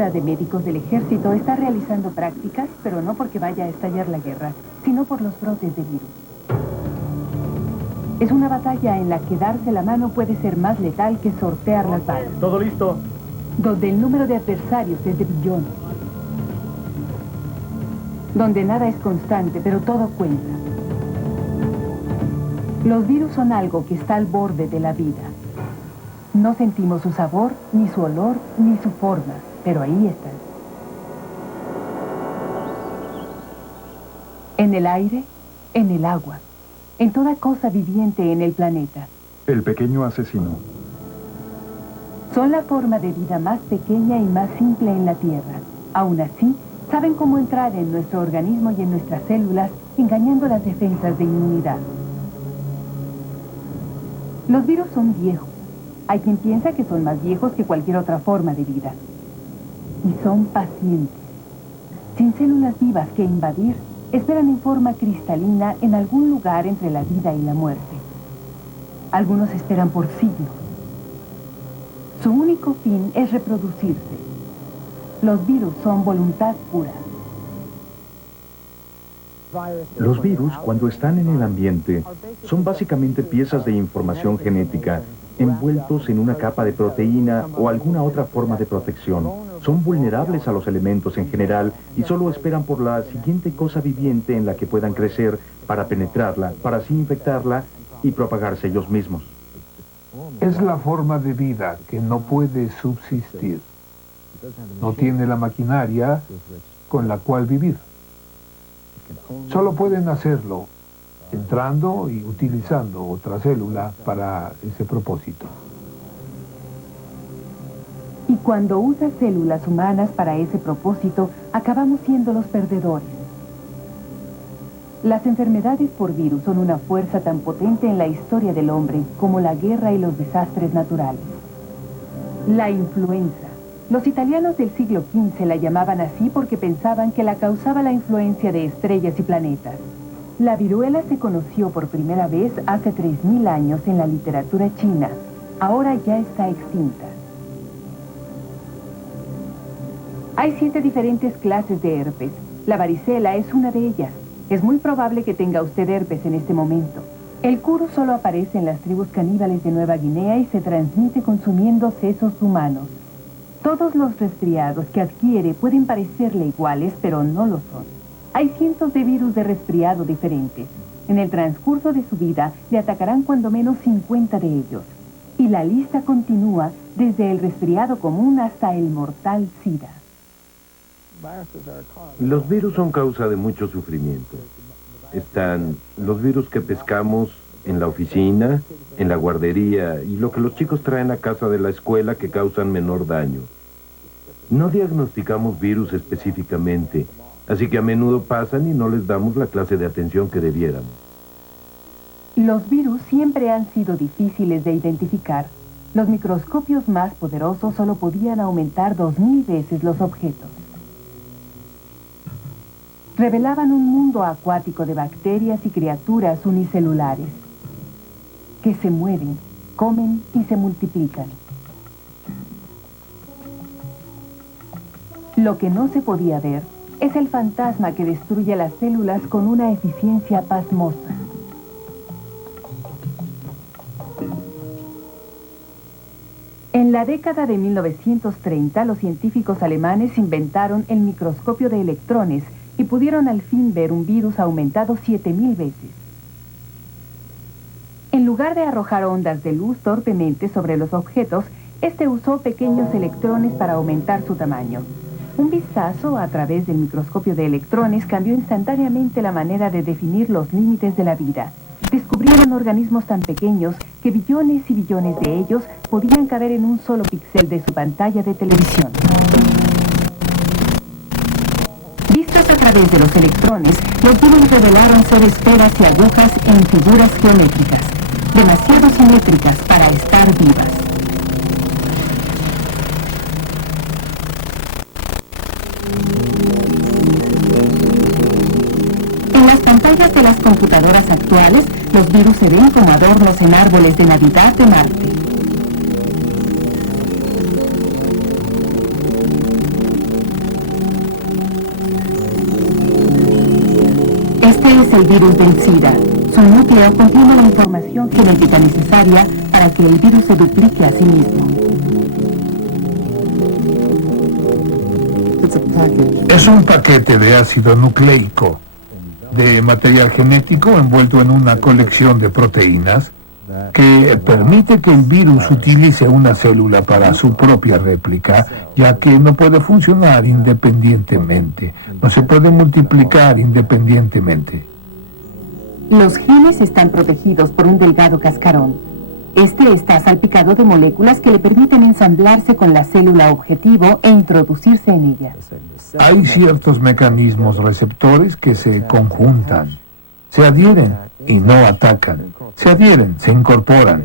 unidad de médicos del ejército está realizando prácticas, pero no porque vaya a estallar la guerra, sino por los brotes de virus. Es una batalla en la que darse la mano puede ser más letal que sortear las balas. ¿Todo listo? Donde el número de adversarios es de billones. Donde nada es constante, pero todo cuenta. Los virus son algo que está al borde de la vida. No sentimos su sabor, ni su olor, ni su forma, pero ahí están. En el aire, en el agua, en toda cosa viviente en el planeta. El pequeño asesino. Son la forma de vida más pequeña y más simple en la Tierra. Aún así, saben cómo entrar en nuestro organismo y en nuestras células, engañando las defensas de inmunidad. Los virus son viejos. Hay quien piensa que son más viejos que cualquier otra forma de vida. Y son pacientes. Sin células vivas que invadir, esperan en forma cristalina en algún lugar entre la vida y la muerte. Algunos esperan por siglos. Su único fin es reproducirse. Los virus son voluntad pura. Los virus, cuando están en el ambiente, son básicamente piezas de información genética envueltos en una capa de proteína o alguna otra forma de protección. Son vulnerables a los elementos en general y solo esperan por la siguiente cosa viviente en la que puedan crecer para penetrarla, para así infectarla y propagarse ellos mismos. Es la forma de vida que no puede subsistir. No tiene la maquinaria con la cual vivir. Solo pueden hacerlo entrando y utilizando otra célula para ese propósito. Y cuando usa células humanas para ese propósito, acabamos siendo los perdedores. Las enfermedades por virus son una fuerza tan potente en la historia del hombre como la guerra y los desastres naturales. La influenza. Los italianos del siglo XV la llamaban así porque pensaban que la causaba la influencia de estrellas y planetas. La viruela se conoció por primera vez hace 3000 años en la literatura china. Ahora ya está extinta. Hay 7 diferentes clases de herpes. La varicela es una de ellas. Es muy probable que tenga usted herpes en este momento. El curu solo aparece en las tribus caníbales de Nueva Guinea y se transmite consumiendo sesos humanos. Todos los resfriados que adquiere pueden parecerle iguales, pero no lo son. Hay cientos de virus de resfriado diferentes. En el transcurso de su vida, le atacarán cuando menos 50 de ellos. Y la lista continúa desde el resfriado común hasta el mortal SIDA. Los virus son causa de mucho sufrimiento. Están los virus que pescamos en la oficina, en la guardería y lo que los chicos traen a casa de la escuela que causan menor daño. No diagnosticamos virus específicamente, así que a menudo pasan y no les damos la clase de atención que debiéramos. Los virus siempre han sido difíciles de identificar. Los microscopios más poderosos solo podían aumentar 2000 veces los objetos. Revelaban un mundo acuático de bacterias y criaturas unicelulares que se mueven, comen y se multiplican. Lo que no se podía ver es el fantasma que destruye las células con una eficiencia pasmosa. En la década de 1930, los científicos alemanes inventaron el microscopio de electrones y pudieron al fin ver un virus aumentado 7000 veces. En lugar de arrojar ondas de luz torpemente sobre los objetos, este usó pequeños electrones para aumentar su tamaño. Un vistazo a través del microscopio de electrones cambió instantáneamente la manera de definir los límites de la vida. Descubrieron organismos tan pequeños que billones y billones de ellos podían caber en un solo píxel de su pantalla de televisión. Vistos a través de los electrones, los virus revelaron ser esferas y agujas en figuras geométricas, demasiado simétricas para estar vivas. En las pantallas de las computadoras actuales, los virus se ven como adornos en árboles de Navidad de Marte. es el virus del SIDA. Su núcleo contiene la información genética necesaria para que el virus se duplique a sí mismo. Es un paquete de ácido nucleico, de material genético envuelto en una colección de proteínas que permite que el virus utilice una célula para su propia réplica, ya que no puede funcionar independientemente, no se puede multiplicar independientemente. Los genes están protegidos por un delgado cascarón. Este está salpicado de moléculas que le permiten ensamblarse con la célula objetivo e introducirse en ella. Hay ciertos mecanismos receptores que se conjuntan, se adhieren y no atacan, se adhieren, se incorporan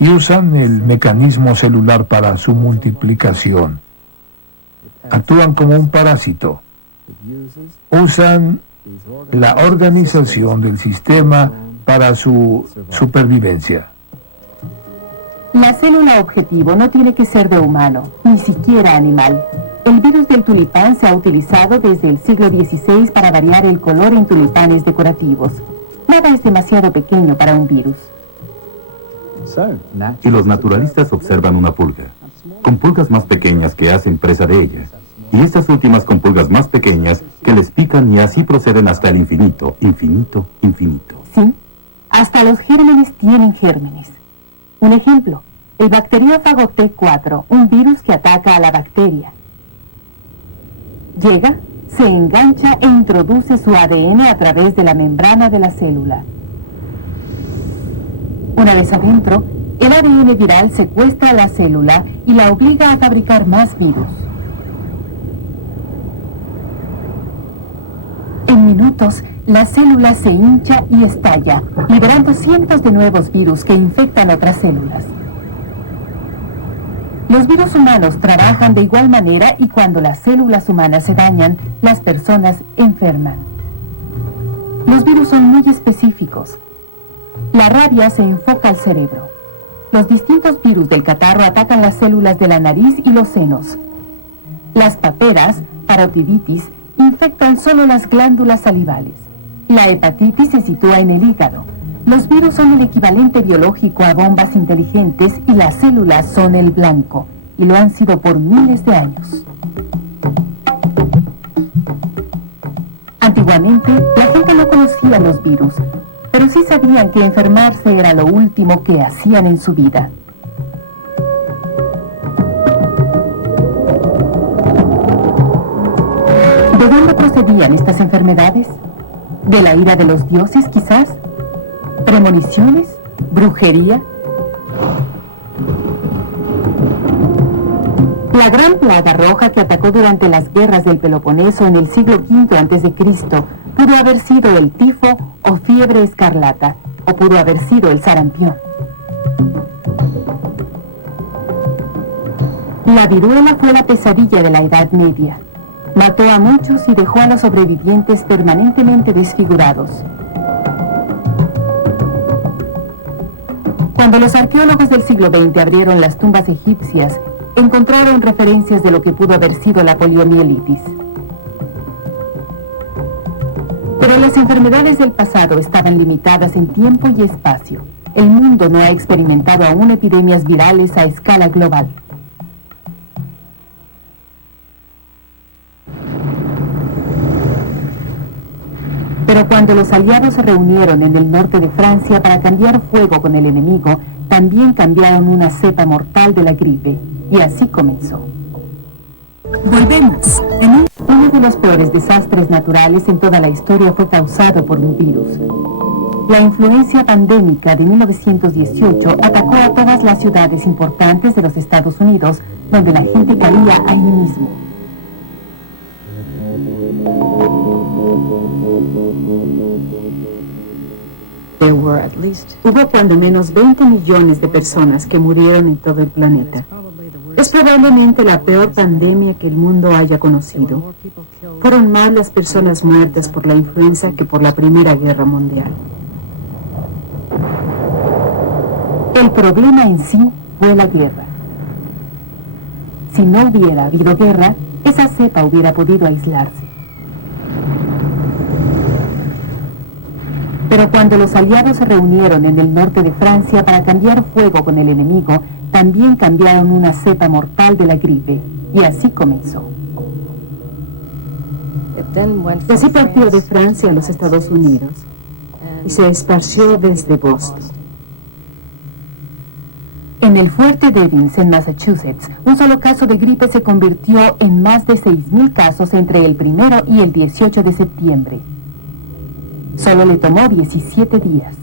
y usan el mecanismo celular para su multiplicación. Actúan como un parásito. Usan la organización del sistema para su supervivencia. La célula objetivo no tiene que ser de humano, ni siquiera animal. El virus del tulipán se ha utilizado desde el siglo XVI para variar el color en tulipanes decorativos. Nada es demasiado pequeño para un virus. Y los naturalistas observan una pulga, con pulgas más pequeñas que hacen presa de ella, y estas últimas con pulgas más pequeñas que les pican y así proceden hasta el infinito, infinito, infinito. Sí, hasta los gérmenes tienen gérmenes. Un ejemplo, el bacteriófago T4, un virus que ataca a la bacteria. Llega, se engancha e introduce su ADN a través de la membrana de la célula. Una vez adentro, el ADN viral secuestra a la célula y la obliga a fabricar más virus. En minutos, la célula se hincha y estalla, liberando cientos de nuevos virus que infectan otras células. Los virus humanos trabajan de igual manera y cuando las células humanas se dañan, las personas enferman. Los virus son muy específicos. La rabia se enfoca al cerebro. Los distintos virus del catarro atacan las células de la nariz y los senos. Las paperas, parotiditis, infectan solo las glándulas salivales. La hepatitis se sitúa en el hígado. Los virus son el equivalente biológico a bombas inteligentes y las células son el blanco, y lo han sido por miles de años. Antiguamente, la gente no conocía los virus, pero sí sabían que enfermarse era lo último que hacían en su vida. ¿De dónde procedían estas enfermedades? ¿De la ira de los dioses, quizás? ¿Premoniciones? ¿Brujería? La gran plaga roja que atacó durante las guerras del Peloponeso en el siglo V a.C. pudo haber sido el tifo o fiebre escarlata, o pudo haber sido el sarampión. La viruela fue la pesadilla de la Edad Media. Mató a muchos y dejó a los sobrevivientes permanentemente desfigurados. Cuando los arqueólogos del siglo XX abrieron las tumbas egipcias, encontraron referencias de lo que pudo haber sido la poliomielitis. Pero las enfermedades del pasado estaban limitadas en tiempo y espacio. El mundo no ha experimentado aún epidemias virales a escala global. Pero cuando los aliados se reunieron en el norte de Francia para cambiar fuego con el enemigo, también cambiaron una cepa mortal de la gripe. Y así comenzó. Volvemos. Uno de los peores desastres naturales en toda la historia fue causado por un virus. La influencia pandémica de 1918 atacó a todas las ciudades importantes de los Estados Unidos, donde la gente caía ahí mismo. Hubo cuando menos 20 millones de personas que murieron en todo el planeta. Es probablemente la peor pandemia que el mundo haya conocido. Fueron más las personas muertas por la influenza que por la Primera Guerra Mundial. El problema en sí fue la guerra. Si no hubiera habido guerra, esa cepa hubiera podido aislarse. Cuando los aliados se reunieron en el norte de Francia para cambiar fuego con el enemigo, también cambiaron una cepa mortal de la gripe, y así comenzó. Así partió de Francia a los Estados Unidos y se esparció desde Boston. En el fuerte Devens, en Massachusetts, un solo caso de gripe se convirtió en más de 6.000 casos entre el 1 y el 18 de septiembre. Solo le tomó 17 días.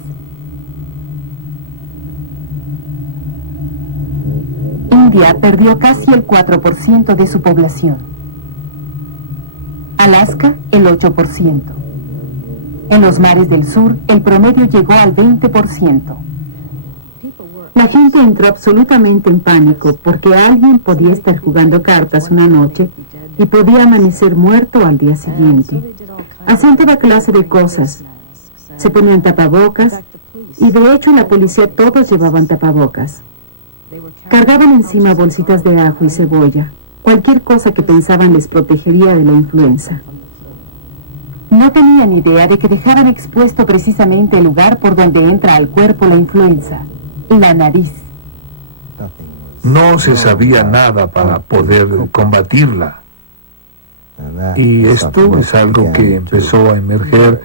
India perdió casi el 4% de su población. Alaska, el 8%. En los mares del sur, el promedio llegó al 20%. La gente entró absolutamente en pánico porque alguien podía estar jugando cartas una noche y podía amanecer muerto al día siguiente. Hacían toda clase de cosas. Se ponían tapabocas y de hecho en la policía todos llevaban tapabocas. Cargaban encima bolsitas de ajo y cebolla. Cualquier cosa que pensaban les protegería de la influenza. No tenían idea de que dejaban expuesto precisamente el lugar por donde entra al cuerpo la influenza, la nariz. No se sabía nada para poder combatirla. Y esto es algo que empezó a emerger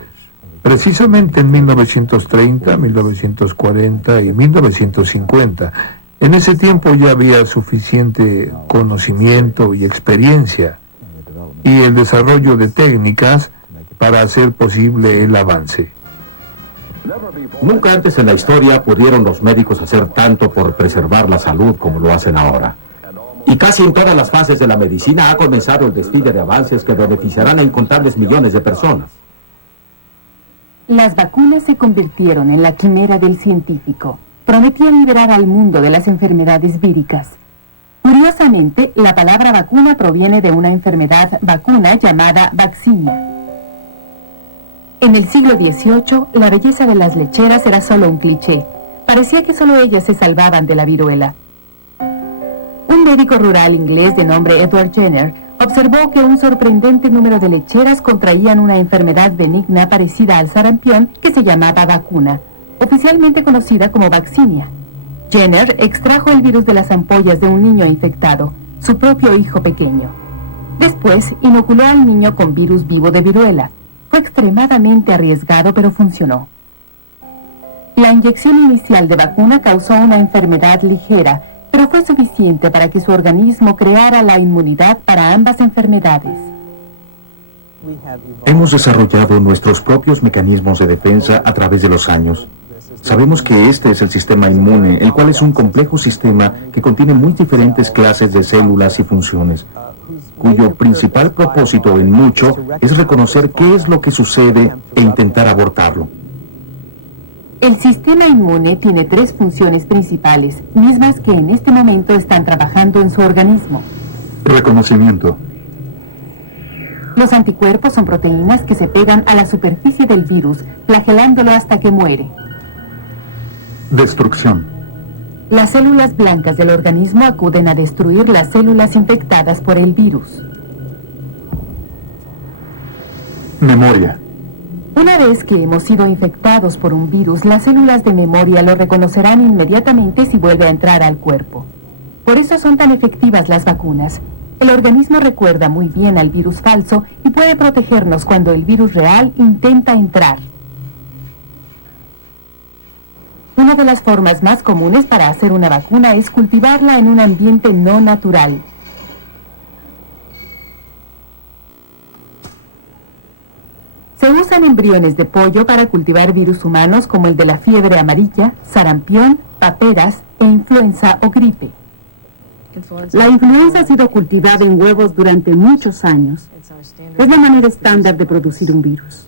precisamente en 1930, 1940 y 1950. En ese tiempo ya había suficiente conocimiento y experiencia y el desarrollo de técnicas para hacer posible el avance. Nunca antes en la historia pudieron los médicos hacer tanto por preservar la salud como lo hacen ahora. Y casi en todas las fases de la medicina ha comenzado el desfile de avances que beneficiarán a incontables millones de personas. Las vacunas se convirtieron en la quimera del científico. Prometían liberar al mundo de las enfermedades víricas. Curiosamente, la palabra vacuna proviene de una enfermedad vacuna llamada vaccinia. En el siglo XVIII, la belleza de las lecheras era solo un cliché. Parecía que solo ellas se salvaban de la viruela. Un médico rural inglés de nombre Edward Jenner observó que un sorprendente número de lecheras contraían una enfermedad benigna parecida al sarampión que se llamaba vacuna, oficialmente conocida como vaccinia. Jenner extrajo el virus de las ampollas de un niño infectado, su propio hijo pequeño. Después, inoculó al niño con virus vivo de viruela. Fue extremadamente arriesgado, pero funcionó. La inyección inicial de vacuna causó una enfermedad ligera, pero fue suficiente para que su organismo creara la inmunidad para ambas enfermedades. Hemos desarrollado nuestros propios mecanismos de defensa a través de los años. Sabemos que este es el sistema inmune, el cual es un complejo sistema que contiene muy diferentes clases de células y funciones, cuyo principal propósito en mucho es reconocer qué es lo que sucede e intentar abortarlo. El sistema inmune tiene 3 funciones principales, mismas que en este momento están trabajando en su organismo. Reconocimiento. Los anticuerpos son proteínas que se pegan a la superficie del virus, flagelándolo hasta que muere. Destrucción. Las células blancas del organismo acuden a destruir las células infectadas por el virus. Memoria. Una vez que hemos sido infectados por un virus, las células de memoria lo reconocerán inmediatamente si vuelve a entrar al cuerpo. Por eso son tan efectivas las vacunas. El organismo recuerda muy bien al virus falso y puede protegernos cuando el virus real intenta entrar. Una de las formas más comunes para hacer una vacuna es cultivarla en un ambiente no natural. Se usan embriones de pollo para cultivar virus humanos como el de la fiebre amarilla, sarampión, paperas e influenza o gripe. La influenza ha sido cultivada en huevos durante muchos años. Es la manera estándar de producir un virus.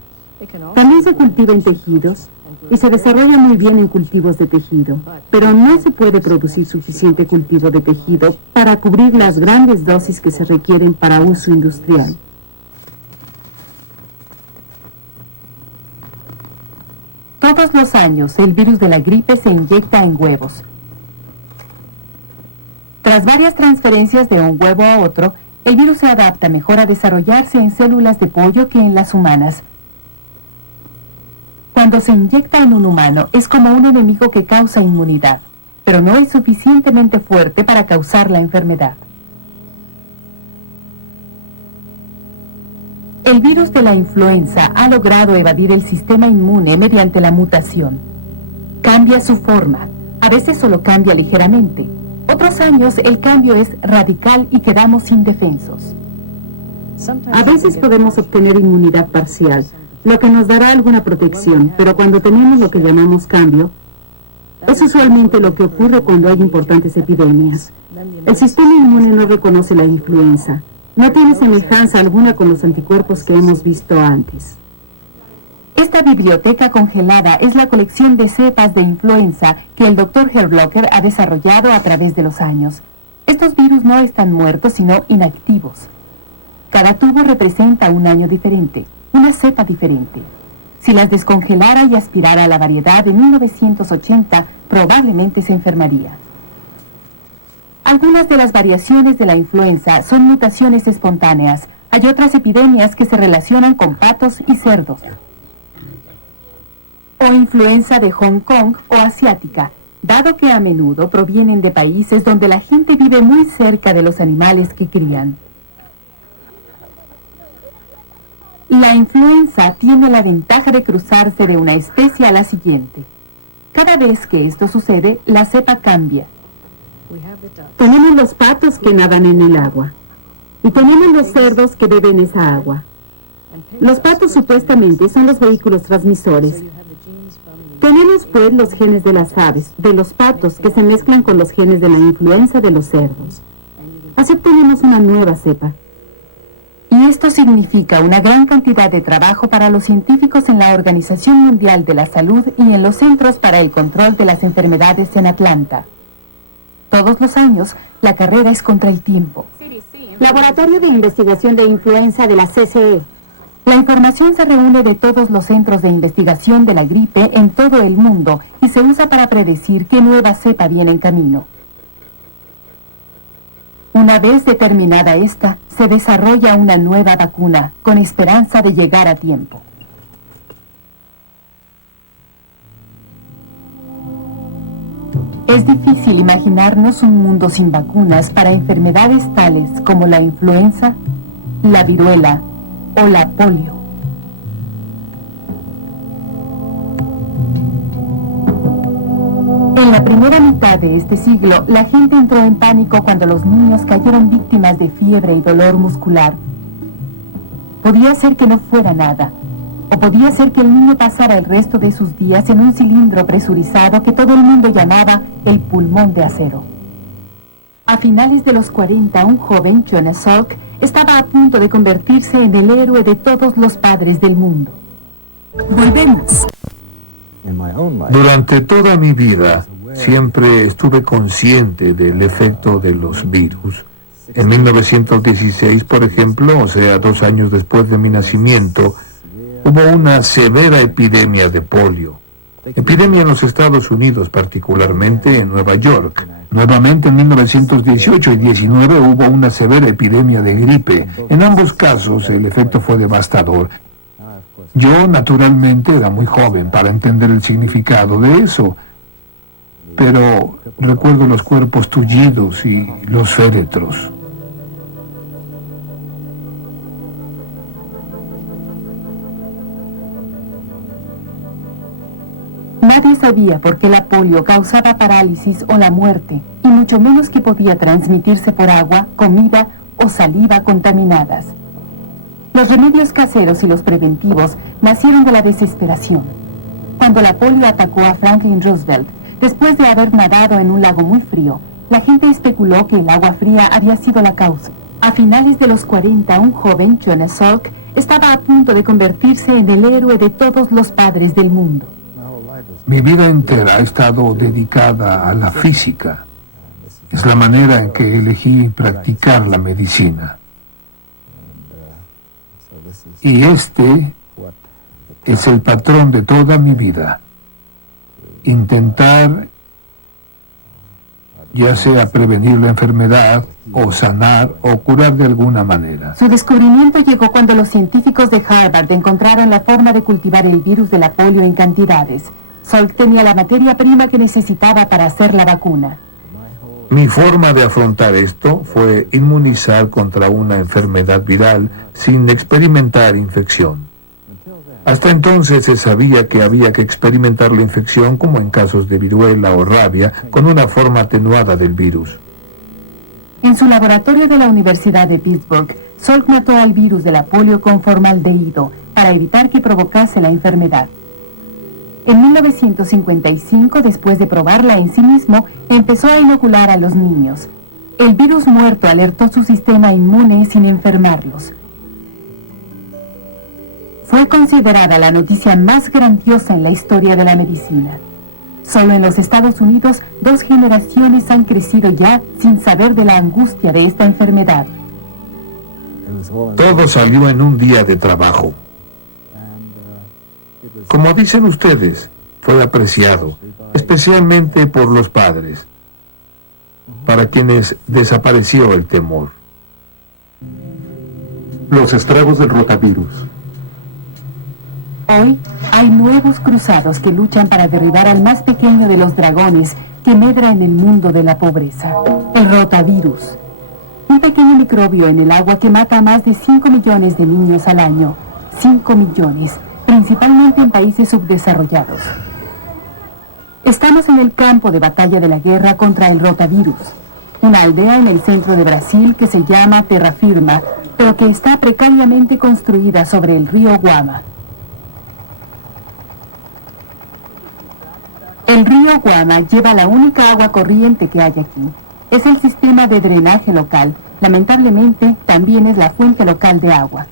También se cultiva en tejidos y se desarrolla muy bien en cultivos de tejido, pero no se puede producir suficiente cultivo de tejido para cubrir las grandes dosis que se requieren para uso industrial. Todos los años, el virus de la gripe se inyecta en huevos. Tras varias transferencias de un huevo a otro, el virus se adapta mejor a desarrollarse en células de pollo que en las humanas. Cuando se inyecta en un humano es como un enemigo que causa inmunidad, pero no es suficientemente fuerte para causar la enfermedad. El virus de la influenza ha logrado evadir el sistema inmune mediante la mutación. Cambia su forma, a veces solo cambia ligeramente. Otros años el cambio es radical y quedamos indefensos. A veces podemos obtener inmunidad parcial, lo que nos dará alguna protección, pero cuando tenemos lo que llamamos cambio, es usualmente lo que ocurre cuando hay importantes epidemias. El sistema inmune no reconoce la influenza. No tiene semejanza alguna con los anticuerpos que hemos visto antes. Esta biblioteca congelada es la colección de cepas de influenza que el Dr. Herblocker ha desarrollado a través de los años. Estos virus no están muertos, sino inactivos. Cada tubo representa un año diferente, una cepa diferente. Si las descongelara y aspirara a la variedad de 1980, probablemente se enfermaría. Algunas de las variaciones de la influenza son mutaciones espontáneas. Hay otras epidemias que se relacionan con patos y cerdos. O influenza de Hong Kong o asiática, dado que a menudo provienen de países donde la gente vive muy cerca de los animales que crían. La influenza tiene la ventaja de cruzarse de una especie a la siguiente. Cada vez que esto sucede, la cepa cambia. Tenemos los patos que nadan en el agua y tenemos los cerdos que beben esa agua. Los patos supuestamente son los vehículos transmisores. Tenemos pues los genes de las aves, de los patos, que se mezclan con los genes de la influenza de los cerdos. Así obtenemos una nueva cepa. Y esto significa una gran cantidad de trabajo para los científicos en la Organización Mundial de la Salud y en los Centros para el Control de las Enfermedades en Atlanta. Todos los años, la carrera es contra el tiempo. Laboratorio de Investigación de Influenza de la CCE. La información se reúne de todos los centros de investigación de la gripe en todo el mundo y se usa para predecir qué nueva cepa viene en camino. Una vez determinada esta, se desarrolla una nueva vacuna con esperanza de llegar a tiempo. Es difícil imaginarnos un mundo sin vacunas para enfermedades tales como la influenza, la viruela o la polio. En la primera mitad de este siglo, la gente entró en pánico cuando los niños cayeron víctimas de fiebre y dolor muscular. Podía ser que no fuera nada, o podía ser que el niño pasara el resto de sus días en un cilindro presurizado que todo el mundo llamaba el pulmón de acero. A finales de los 40, un joven, Jonas Salk, estaba a punto de convertirse en el héroe de todos los padres del mundo. Volvemos. Durante toda mi vida siempre estuve consciente del efecto de los virus. En 1916, por ejemplo, o sea, 2 años después de mi nacimiento, hubo una severa epidemia de polio. Epidemia en los Estados Unidos, particularmente en Nueva York. Nuevamente en 1918 y 19 hubo una severa epidemia de gripe. En ambos casos el efecto fue devastador. Yo, naturalmente, era muy joven para entender el significado de eso, pero recuerdo los cuerpos tullidos y los féretros. Nadie sabía por qué la polio causaba parálisis o la muerte, y mucho menos que podía transmitirse por agua, comida o saliva contaminadas. Los remedios caseros y los preventivos nacieron de la desesperación. Cuando la polio atacó a Franklin Roosevelt, después de haber nadado en un lago muy frío, la gente especuló que el agua fría había sido la causa. A finales de los 40, un joven, Jonas Salk, estaba a punto de convertirse en el héroe de todos los padres del mundo. Mi vida entera ha estado dedicada a la física. Es la manera en que elegí practicar la medicina. Y este es el patrón de toda mi vida. Intentar ya sea prevenir la enfermedad o sanar o curar de alguna manera. Su descubrimiento llegó cuando los científicos de Harvard encontraron la forma de cultivar el virus de la polio en cantidades. Salk tenía la materia prima que necesitaba para hacer la vacuna. Mi forma de afrontar esto fue inmunizar contra una enfermedad viral sin experimentar infección. Hasta entonces se sabía que había que experimentar la infección, como en casos de viruela o rabia, con una forma atenuada del virus. En su laboratorio de la Universidad de Pittsburgh, Salk mató al virus de la polio con formaldehído para evitar que provocase la enfermedad. En 1955, después de probarla en sí mismo, empezó a inocular a los niños. El virus muerto alertó su sistema inmune sin enfermarlos. Fue considerada la noticia más grandiosa en la historia de la medicina. Solo en los Estados Unidos, 2 generaciones han crecido ya sin saber de la angustia de esta enfermedad. Todo salió en un día de trabajo. Como dicen ustedes, fue apreciado, especialmente por los padres, para quienes desapareció el temor. Los estragos del rotavirus. Hoy hay nuevos cruzados que luchan para derribar al más pequeño de los dragones que medra en el mundo de la pobreza, el rotavirus. Un pequeño microbio en el agua que mata a más de 5 millones de niños al año. 5 millones, principalmente en países subdesarrollados. Estamos en el campo de batalla de la guerra contra el rotavirus, una aldea en el centro de Brasil que se llama Terra Firma, pero que está precariamente construida sobre el río Guama. El río Guama lleva la única agua corriente que hay aquí. Es el sistema de drenaje local. Lamentablemente, también es la fuente local de agua.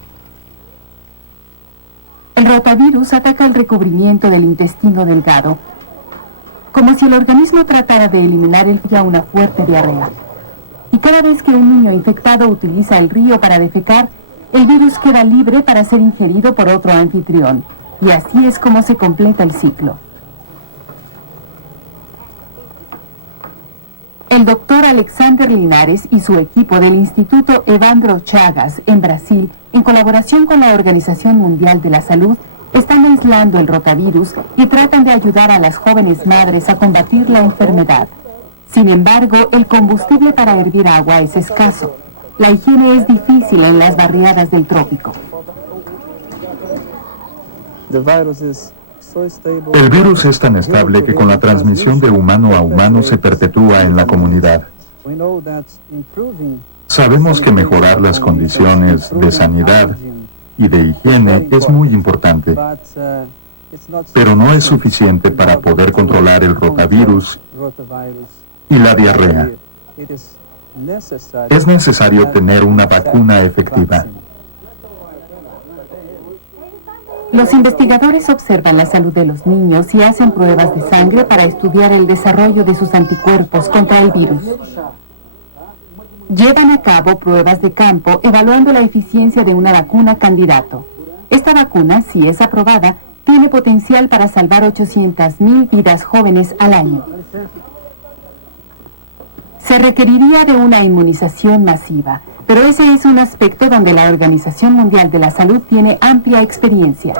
El rotavirus ataca el recubrimiento del intestino delgado, como si el organismo tratara de eliminar una fuerte diarrea. Y cada vez que un niño infectado utiliza el río para defecar, el virus queda libre para ser ingerido por otro anfitrión. Y así es como se completa el ciclo. El doctor Alexander Linares y su equipo del Instituto Evandro Chagas en Brasil, en colaboración con la Organización Mundial de la Salud, están aislando el rotavirus y tratan de ayudar a las jóvenes madres a combatir la enfermedad. Sin embargo, el combustible para hervir agua es escaso. La higiene es difícil en las barriadas del trópico. El virus es tan estable que con la transmisión de humano a humano se perpetúa en la comunidad. Sabemos que mejorar las condiciones de sanidad y de higiene es muy importante, pero no es suficiente para poder controlar el rotavirus y la diarrea. Es necesario tener una vacuna efectiva. Los investigadores observan la salud de los niños y hacen pruebas de sangre para estudiar el desarrollo de sus anticuerpos contra el virus. Llevan a cabo pruebas de campo evaluando la eficiencia de una vacuna candidato. Esta vacuna, si es aprobada, tiene potencial para salvar 800.000 vidas jóvenes al año. Se requeriría de una inmunización masiva, pero ese es un aspecto donde la Organización Mundial de la Salud tiene amplia experiencia.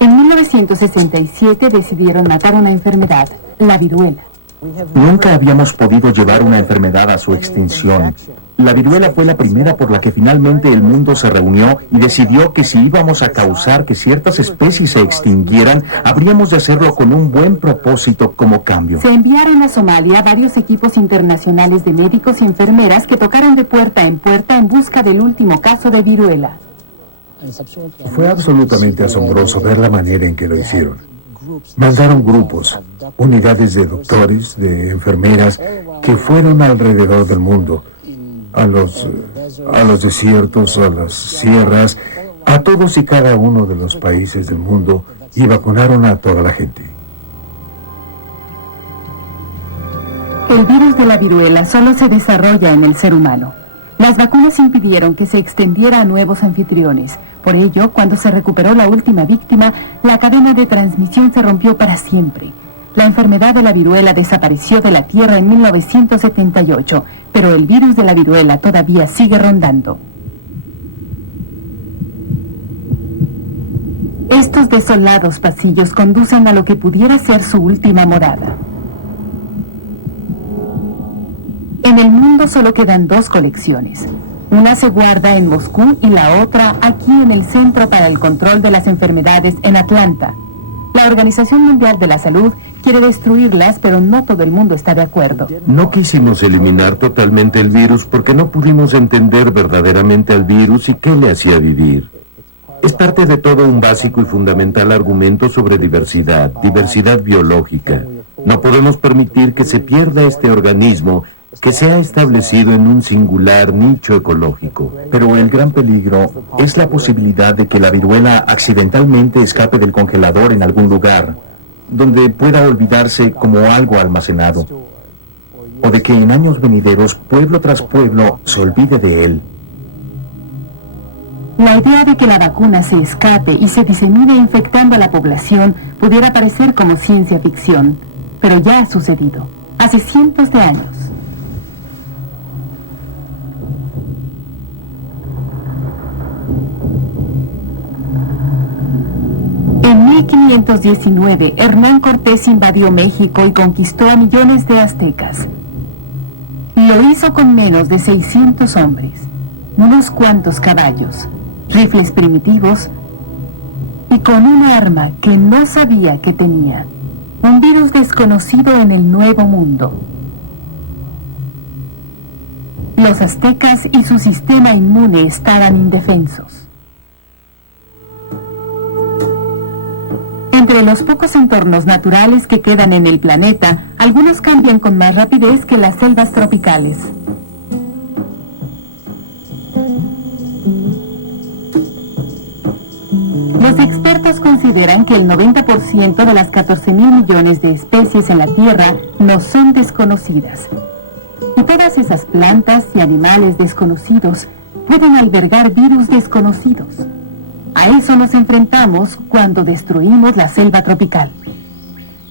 En 1967 decidieron matar una enfermedad, la viruela. Nunca habíamos podido llevar una enfermedad a su extinción. La viruela fue la primera por la que finalmente el mundo se reunió y decidió que si íbamos a causar que ciertas especies se extinguieran, habríamos de hacerlo con un buen propósito como cambio. Se enviaron a Somalia varios equipos internacionales de médicos y enfermeras que tocaron de puerta en busca del último caso de viruela. Fue absolutamente asombroso ver la manera en que lo hicieron. Mandaron grupos, unidades de doctores, de enfermeras, que fueron alrededor del mundo, a los desiertos, a las sierras, a todos y cada uno de los países del mundo, y vacunaron a toda la gente. El virus de la viruela solo se desarrolla en el ser humano. Las vacunas impidieron que se extendiera a nuevos anfitriones. Por ello, cuando se recuperó la última víctima, la cadena de transmisión se rompió para siempre. La enfermedad de la viruela desapareció de la Tierra en 1978, pero el virus de la viruela todavía sigue rondando. Estos desolados pasillos conducen a lo que pudiera ser su última morada. En el mundo solo quedan 2 colecciones. Una se guarda en Moscú y la otra aquí en el Centro para el Control de las Enfermedades en Atlanta. La Organización Mundial de la Salud quiere destruirlas, pero no todo el mundo está de acuerdo. No quisimos eliminar totalmente el virus porque no pudimos entender verdaderamente al virus y qué le hacía vivir. Es parte de todo un básico y fundamental argumento sobre diversidad biológica. No podemos permitir que se pierda este organismo que se ha establecido en un singular nicho ecológico. Pero el gran peligro es la posibilidad de que la viruela accidentalmente escape del congelador en algún lugar, donde pueda olvidarse como algo almacenado, o de que en años venideros, pueblo tras pueblo, se olvide de él. La idea de que la vacuna se escape y se disemine infectando a la población pudiera parecer como ciencia ficción, pero ya ha sucedido, hace cientos de años. En 1519, Hernán Cortés invadió México y conquistó a millones de aztecas. Lo hizo con menos de 600 hombres, unos cuantos caballos, rifles primitivos y con un arma que no sabía que tenía, un virus desconocido en el Nuevo Mundo. Los aztecas y su sistema inmune estaban indefensos. Entre los pocos entornos naturales que quedan en el planeta, algunos cambian con más rapidez que las selvas tropicales. Los expertos consideran que el 90% de las 14.000 millones de especies en la Tierra no son desconocidas. Y todas esas plantas y animales desconocidos pueden albergar virus desconocidos. A eso nos enfrentamos cuando destruimos la selva tropical.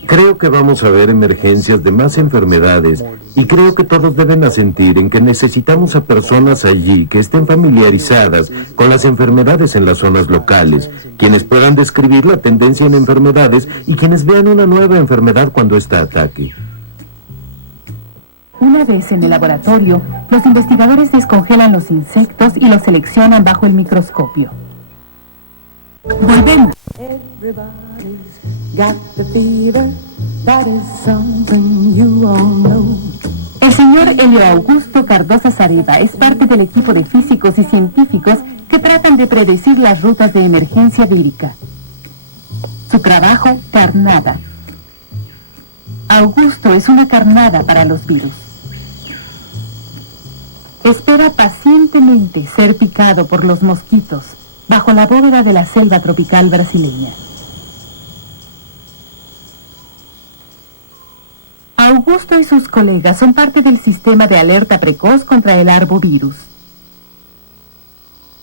Creo que vamos a ver emergencias de más enfermedades y creo que todos deben asentir en que necesitamos a personas allí que estén familiarizadas con las enfermedades en las zonas locales, quienes puedan describir la tendencia en enfermedades y quienes vean una nueva enfermedad cuando ésta ataque. Una vez en el laboratorio, los investigadores descongelan los insectos y los seleccionan bajo el microscopio. Volvemos. El señor Helio Augusto Cardosa Sareva es parte del equipo de físicos y científicos que tratan de predecir las rutas de emergencia vírica. Su trabajo, carnada. Augusto es una carnada para los virus. Espera pacientemente ser picado por los mosquitos bajo la bóveda de la selva tropical brasileña. Augusto y sus colegas son parte del sistema de alerta precoz contra el arbovirus.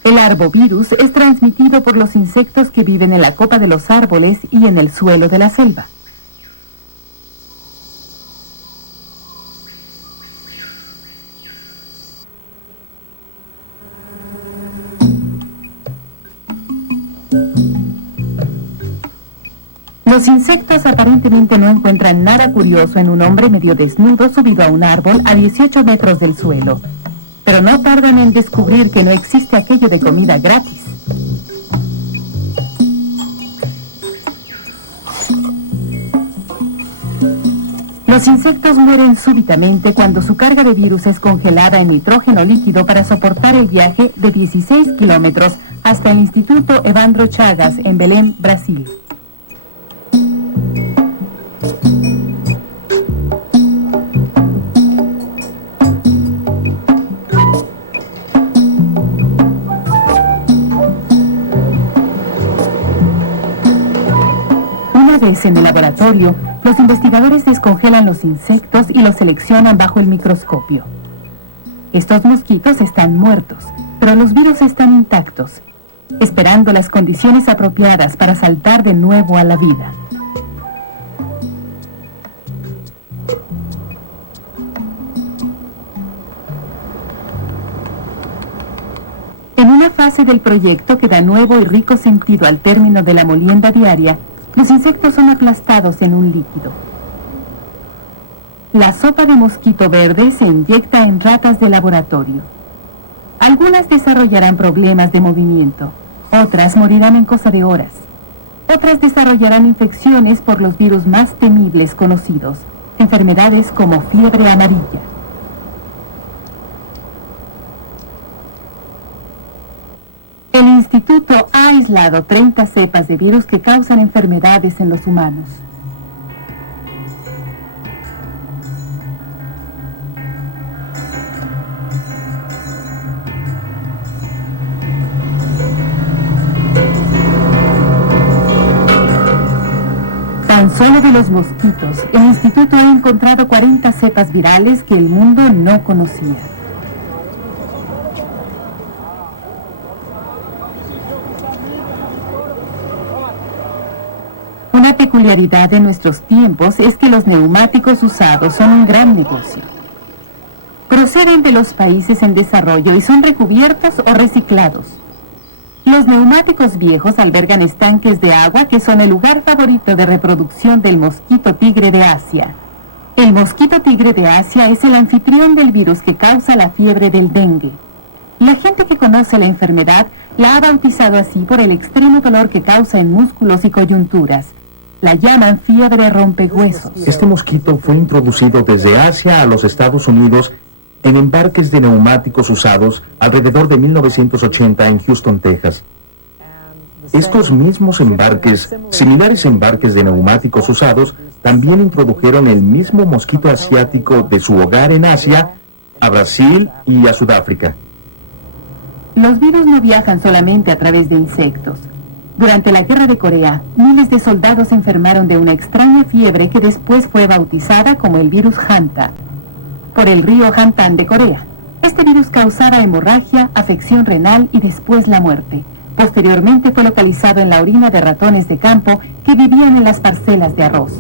El arbovirus es transmitido por los insectos que viven en la copa de los árboles y en el suelo de la selva. Los insectos aparentemente no encuentran nada curioso en un hombre medio desnudo subido a un árbol a 18 metros del suelo, pero no tardan en descubrir que no existe aquello de comida gratis. Los insectos mueren súbitamente cuando su carga de virus es congelada en nitrógeno líquido para soportar el viaje de 16 kilómetros hasta el Instituto Evandro Chagas en Belém, Brasil. En el laboratorio, los investigadores descongelan los insectos y los seleccionan bajo el microscopio. Estos mosquitos están muertos, pero los virus están intactos, esperando las condiciones apropiadas para saltar de nuevo a la vida. base del proyecto que da nuevo y rico sentido al término de la molienda diaria, los insectos son aplastados en un líquido. La sopa de mosquito verde se inyecta en ratas de laboratorio. Algunas desarrollarán problemas de movimiento, otras morirán en cosa de horas. Otras desarrollarán infecciones por los virus más temibles conocidos, enfermedades como fiebre amarilla. El instituto ha aislado 30 cepas de virus que causan enfermedades en los humanos. Tan solo de los mosquitos, el instituto ha encontrado 40 cepas virales que el mundo no conocía. Una peculiaridad de nuestros tiempos es que los neumáticos usados son un gran negocio. Proceden de los países en desarrollo y son recubiertos o reciclados. Los neumáticos viejos albergan estanques de agua que son el lugar favorito de reproducción del mosquito tigre de Asia. El mosquito tigre de Asia es el anfitrión del virus que causa la fiebre del dengue. La gente que conoce la enfermedad la ha bautizado así por el extremo dolor que causa en músculos y coyunturas. La llaman fiebre rompehuesos. Este mosquito fue introducido desde Asia a los Estados Unidos en embarques de neumáticos usados alrededor de 1980 en Houston, Texas. Estos mismos embarques, similares embarques de neumáticos usados, también introdujeron el mismo mosquito asiático de su hogar en Asia a Brasil y a Sudáfrica. Los virus no viajan solamente a través de insectos. Durante la Guerra de Corea, miles de soldados se enfermaron de una extraña fiebre que después fue bautizada como el virus Hanta, por el río Hantan de Corea. Este virus causaba hemorragia, afección renal y después la muerte. Posteriormente fue localizado en la orina de ratones de campo que vivían en las parcelas de arroz.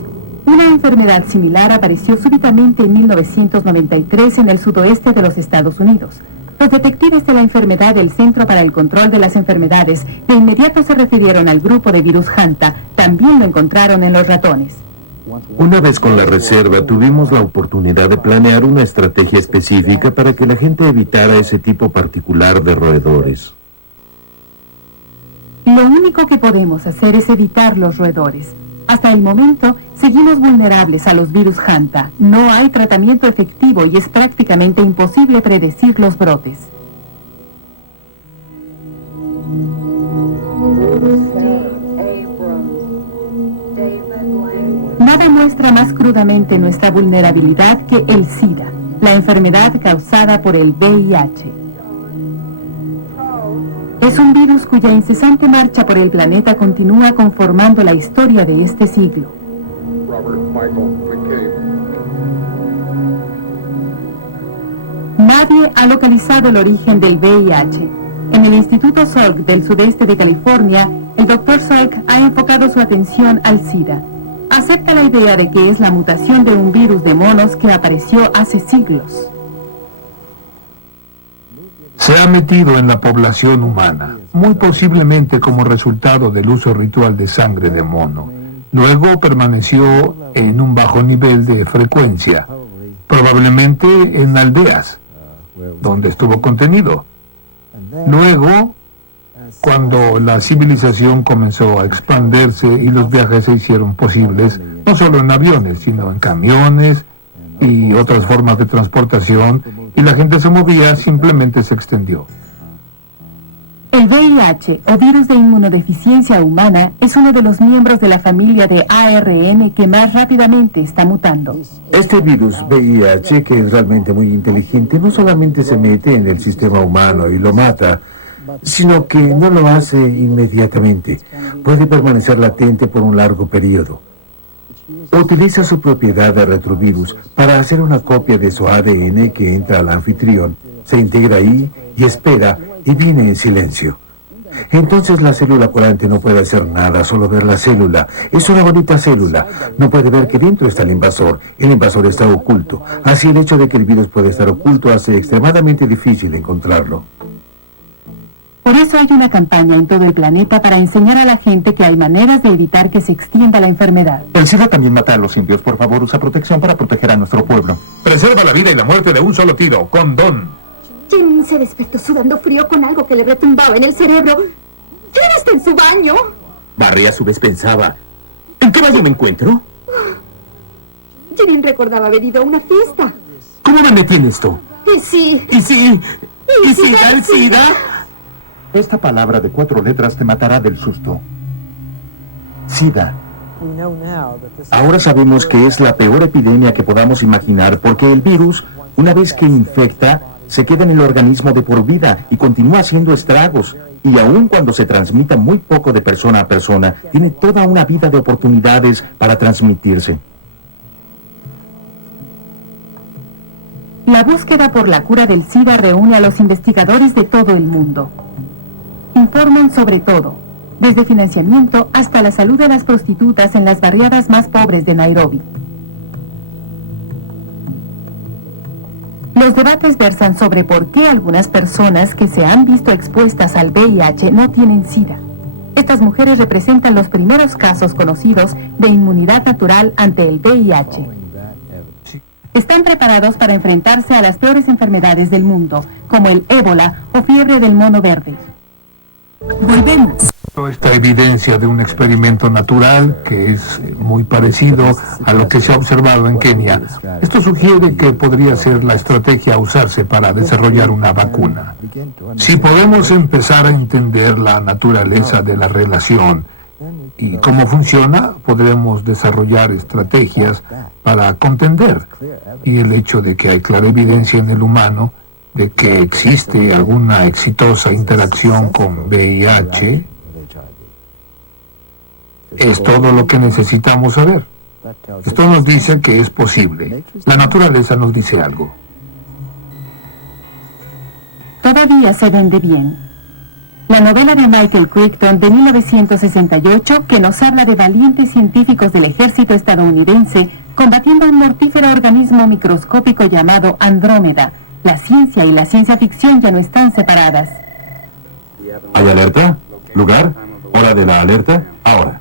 Una enfermedad similar apareció súbitamente en 1993 en el sudoeste de los Estados Unidos. Los detectives de la enfermedad del Centro para el Control de las Enfermedades de inmediato se refirieron al grupo de virus Hanta. También lo encontraron en los ratones. Una vez con la reserva, tuvimos la oportunidad de planear una estrategia específica para que la gente evitara ese tipo particular de roedores. Lo único que podemos hacer es evitar los roedores. Hasta el momento, seguimos vulnerables a los virus Hanta. No hay tratamiento efectivo y es prácticamente imposible predecir los brotes. Nada muestra más crudamente nuestra vulnerabilidad que el SIDA, la enfermedad causada por el VIH. Es un virus cuya incesante marcha por el planeta continúa conformando la historia de este siglo. Nadie ha localizado el origen del VIH. En el Instituto Salk del sudeste de California, el Dr. Salk ha enfocado su atención al SIDA. Acepta la idea de que es la mutación de un virus de monos que apareció hace siglos. Se ha metido en la población humana, muy posiblemente como resultado del uso ritual de sangre de mono. Luego permaneció en un bajo nivel de frecuencia, probablemente en aldeas, donde estuvo contenido. Luego, cuando la civilización comenzó a expandirse y los viajes se hicieron posibles, no solo en aviones, sino en camiones y otras formas de transportación, y la gente se movía, simplemente se extendió. El VIH, o virus de inmunodeficiencia humana, es uno de los miembros de la familia de ARN que más rápidamente está mutando. Este virus VIH, que es realmente muy inteligente, no solamente se mete en el sistema humano y lo mata, sino que no lo hace inmediatamente. Puede permanecer latente por un largo periodo. Utiliza su propiedad de retrovirus para hacer una copia de su ADN que entra al anfitrión, se integra ahí y espera y viene en silencio. Entonces la célula curante no puede hacer nada, solo ver la célula. Es una bonita célula. No puede ver que dentro está el invasor. El invasor está oculto. Así el hecho de que el virus puede estar oculto hace extremadamente difícil encontrarlo. Por eso hay una campaña en todo el planeta para enseñar a la gente que hay maneras de evitar que se extienda la enfermedad. El SIDA también mata a los indios. Por favor, usa protección para proteger a nuestro pueblo. Preserva la vida y la muerte de un solo tiro. Condón. Jim se despertó sudando frío con algo que le retumbaba en el cerebro. ¿Quién está en su baño? Barry a su vez pensaba, ¿en qué baño me encuentro? Jim recordaba haber ido a una fiesta. ¿Cómo me metí en esto? Y sí. ¿Y si da el SIDA? Esta palabra de 4 letras te matará del susto. SIDA. Ahora sabemos que es la peor epidemia que podamos imaginar porque el virus, una vez que infecta, se queda en el organismo de por vida y continúa haciendo estragos. Y aun cuando se transmita muy poco de persona a persona, tiene toda una vida de oportunidades para transmitirse. La búsqueda por la cura del SIDA reúne a los investigadores de todo el mundo. Informan sobre todo, desde financiamiento hasta la salud de las prostitutas en las barriadas más pobres de Nairobi. Los debates versan sobre por qué algunas personas que se han visto expuestas al VIH no tienen SIDA. Estas mujeres representan los primeros casos conocidos de inmunidad natural ante el VIH. Están preparados para enfrentarse a las peores enfermedades del mundo, como el ébola o fiebre del mono verde. Volvemos. Esta evidencia de un experimento natural que es muy parecido a lo que se ha observado en Kenia. Esto sugiere que podría ser la estrategia a usarse para desarrollar una vacuna. Si podemos empezar a entender la naturaleza de la relación y cómo funciona, podremos desarrollar estrategias para contender. Y el hecho de que hay clara evidencia en el humano de que existe alguna exitosa interacción con VIH es todo lo que necesitamos saber. Esto nos dice que es posible. La naturaleza nos dice algo. Todavía se vende bien. La novela de Michael Crichton de 1968, que nos habla de valientes científicos del ejército estadounidense combatiendo un mortífero organismo microscópico llamado Andrómeda. La ciencia y la ciencia ficción ya no están separadas. ¿Hay alerta? ¿Lugar? ¿Hora de la alerta? Ahora.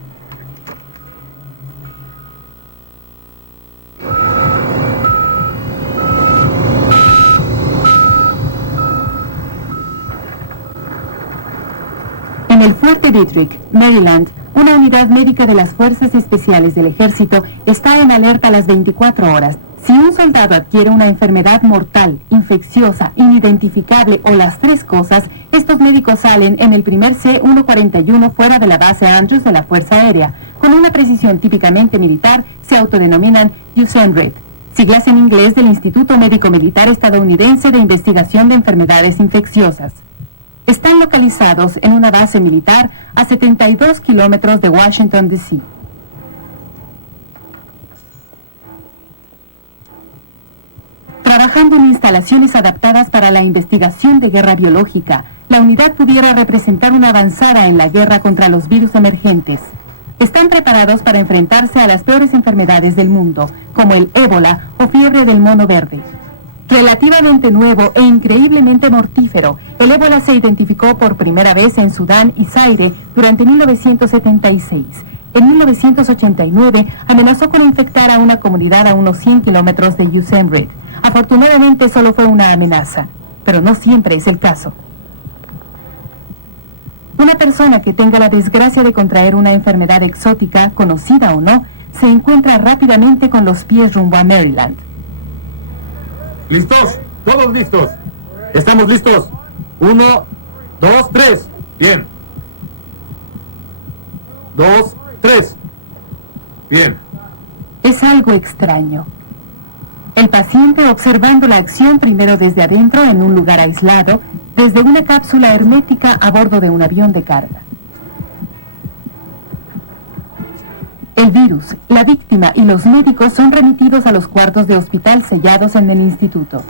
En el Fuerte Detrick, Maryland, una unidad médica de las Fuerzas Especiales del Ejército está en alerta a las 24 horas. Si un soldado adquiere una enfermedad mortal, infecciosa, inidentificable o las tres cosas, estos médicos salen en el primer C-141 fuera de la base Andrews de la Fuerza Aérea. Con una precisión típicamente militar, se autodenominan USANDRID, siglas en inglés del Instituto Médico Militar Estadounidense de Investigación de Enfermedades Infecciosas. Están localizados en una base militar a 72 kilómetros de Washington, D.C. Trabajando en instalaciones adaptadas para la investigación de guerra biológica, la unidad pudiera representar una avanzada en la guerra contra los virus emergentes. Están preparados para enfrentarse a las peores enfermedades del mundo, como el ébola o fiebre del mono verde. Relativamente nuevo e increíblemente mortífero, el ébola se identificó por primera vez en Sudán y Zaire durante 1976. En 1989 amenazó con infectar a una comunidad a unos 100 kilómetros de USANDRID. Afortunadamente solo fue una amenaza, pero no siempre es el caso. Una persona que tenga la desgracia de contraer una enfermedad exótica, conocida o no, se encuentra rápidamente con los pies rumbo a Maryland. ¿Listos? ¿Todos listos? ¿Estamos listos? 1, 2, 3. Bien. 2, 3. Bien. Es algo extraño. El paciente observando la acción primero desde adentro en un lugar aislado, desde una cápsula hermética a bordo de un avión de carga. El virus, la víctima y los médicos son remitidos a los cuartos de hospital sellados en el instituto.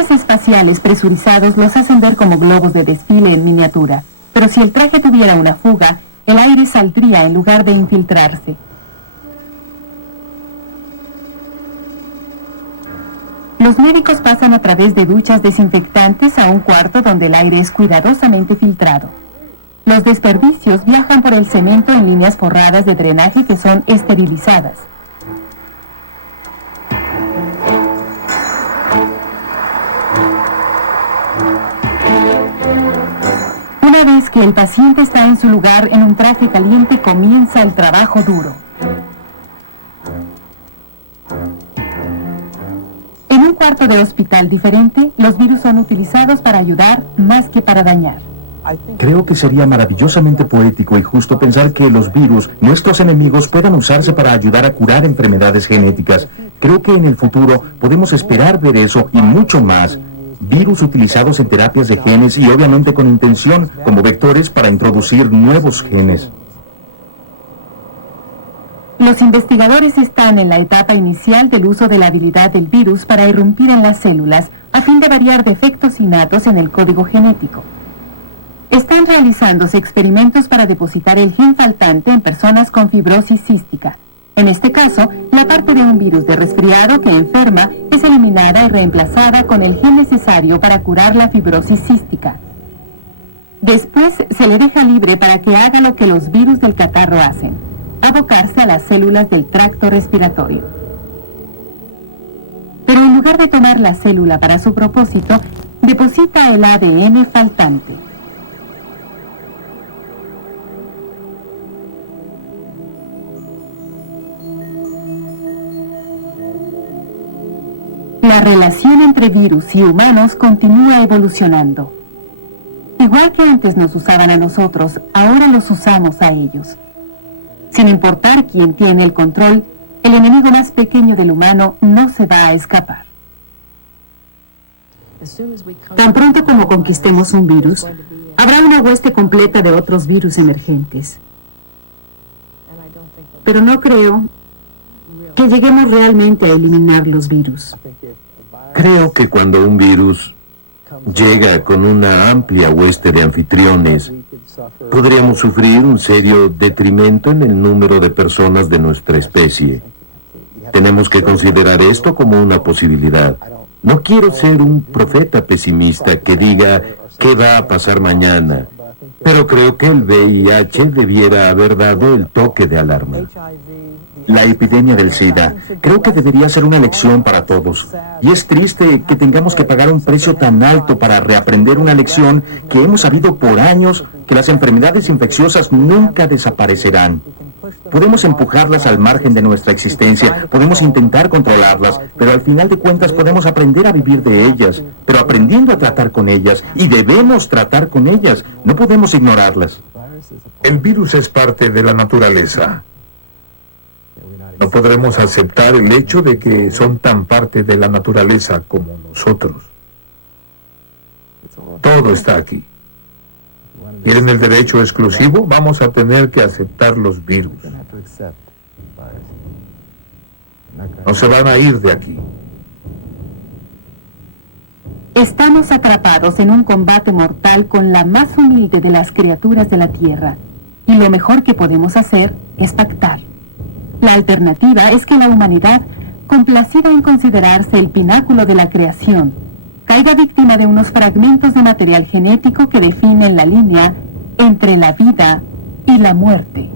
trajes espaciales presurizados los hacen ver como globos de desfile en miniatura, pero si el traje tuviera una fuga, el aire saldría en lugar de infiltrarse. Los médicos pasan a través de duchas desinfectantes a un cuarto donde el aire es cuidadosamente filtrado. Los desperdicios viajan por el cemento en líneas forradas de drenaje que son esterilizadas. Una vez que el paciente está en su lugar en un traje caliente, comienza el trabajo duro. En un cuarto de hospital diferente, los virus son utilizados para ayudar más que para dañar. Creo que sería maravillosamente poético y justo pensar que los virus, nuestros enemigos, puedan usarse para ayudar a curar enfermedades genéticas. Creo que en el futuro podemos esperar ver eso y mucho más. Virus utilizados en terapias de genes y obviamente con intención como vectores para introducir nuevos genes. Los investigadores están en la etapa inicial del uso de la habilidad del virus para irrumpir en las células a fin de variar defectos innatos en el código genético. Están realizándose experimentos para depositar el gen faltante en personas con fibrosis cística. En este caso, la parte de un virus de resfriado que enferma es eliminada y reemplazada con el gen necesario para curar la fibrosis cística. Después se le deja libre para que haga lo que los virus del catarro hacen: abocarse a las células del tracto respiratorio. Pero en lugar de tomar la célula para su propósito, deposita el ADN faltante. La relación entre virus y humanos continúa evolucionando. Igual que antes nos usaban a nosotros, ahora los usamos a ellos. Sin importar quién tiene el control, el enemigo más pequeño del humano no se va a escapar. Tan pronto como conquistemos un virus, habrá una hueste completa de otros virus emergentes. Pero no creo que lleguemos realmente a eliminar los virus. Creo que cuando un virus llega con una amplia hueste de anfitriones, podríamos sufrir un serio detrimento en el número de personas de nuestra especie. Tenemos que considerar esto como una posibilidad. No quiero ser un profeta pesimista que diga qué va a pasar mañana, pero creo que el VIH debiera haber dado el toque de alarma. La epidemia del SIDA creo que debería ser una lección para todos. Y es triste que tengamos que pagar un precio tan alto para reaprender una lección que hemos sabido por años que las enfermedades infecciosas nunca desaparecerán. Podemos empujarlas al margen de nuestra existencia, podemos intentar controlarlas, pero al final de cuentas podemos aprender a vivir de ellas, pero aprendiendo a tratar con ellas, y debemos tratar con ellas, no podemos ignorarlas. El virus es parte de la naturaleza. No podremos aceptar el hecho de que son tan parte de la naturaleza como nosotros. Todo está aquí. ¿Quieren el derecho exclusivo? Vamos a tener que aceptar los virus. No se van a ir de aquí. Estamos atrapados en un combate mortal con la más humilde de las criaturas de la Tierra, y lo mejor que podemos hacer es pactar. La alternativa es que la humanidad, complacida en considerarse el pináculo de la creación, caiga víctima de unos fragmentos de material genético que definen la línea entre la vida y la muerte.